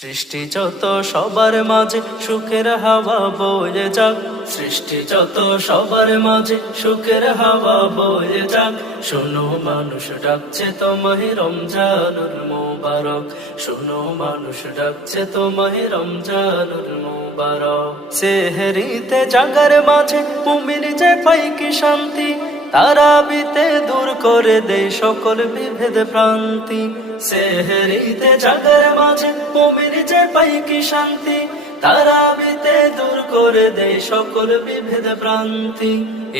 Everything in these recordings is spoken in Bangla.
সৃষ্টি যত সবার মাঝে সুখের হাওয়া বয়ে যাক, সৃষ্টি যত সবার মাঝে সুখের হাওয়া বয়ে যাক। শোনো মানুষ ডাকছে তোমায় রমজানুল মুবারক, শোনো মানুষ ডাকছে তোমায় রমজানুল মুবারক। সেহরিতে জাগার মাঝে মুমিন যে পাই কি শান্তি, তারাবিতে দূর করে দেয় সকল বিভেদ ভ্রান্তি। সেহরিতে জাগার মাঝে মুমিন যে পাই কি শান্তি, তারাবিতে দূর করে দেয় সকল বিভেদ ভ্রান্তি।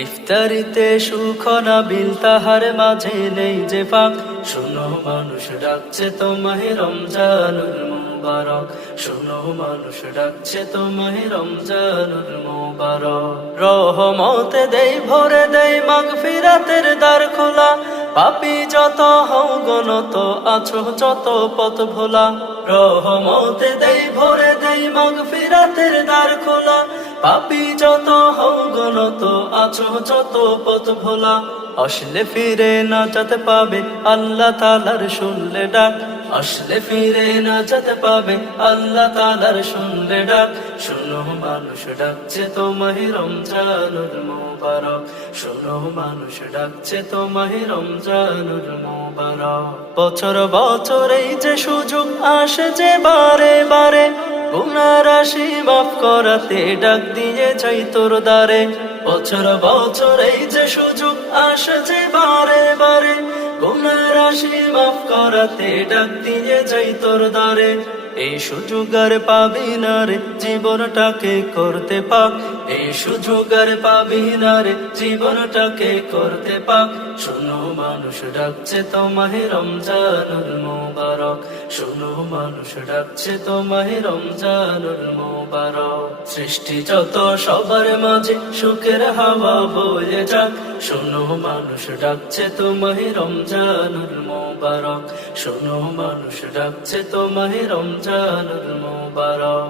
ইফতারিতে সুখ নাবিল তাহার মাঝে নেই যে ফাঁক, শোনো মানুষ ডাকছে তোমায় রমজানুল মুবারক, শোনো মানুষ ডাকছে তোমায় রমজানুল মুবারক। রহমতে দেই ভরে দেই মাগফিরাতের দ্বার খোলা, পাপী যত হও গণত আছো যত পথ ভোলা। রহমতে দেই ভরে দেই মাগফিরাতের দ্বার খোলা, পাপী যত হও গণত আছো যত পথ ভোলা। আসলে ফিরে না যেতে পাবে আল্লাহ তাআলার শুনলে ডাক, আসলে ফিরে না যেতে পাবে আল্লাহ তাআলার শুনলে ডাক। শোনো মানুষ ডাকছে তোমায় রমজানুল মুবারক, শোনো মানুষ ডাকছে তোমায় রমজানুল মুবারক। বছর বছর এই যে সুযোগ আসে যে বারে বারে, গুনার রাশি মাফ করাতে ডাক দিয়ে যাই তোর দ্বারে। বছর বছর এই যে সুযোগ আসে যে বারে বারে, গুনার রাশি মাফ করাতে ডাক দিয়ে যাই তোর দ্বারে। এই সুযোগ আর পাবি না রে জীবনটাকে করতে পাক, এই সুযোগ আর পাবি না রে জীবনটাকে করতে পাক। শোনো মানুষ ডাকছে তোমায় রমজানুল মুবারক, শোনো মানুষ ডাকছে তোমায় রমজানুল মুবারক। সৃষ্টি যত সবার মাঝে সুখের হাওয়া বয়ে যাক, শোনো মানুষ ডাকছে তোমায় রমজানুল মুবারক, শোনো মানুষ ডাকছে তোমায় রমজানুল মুবারক।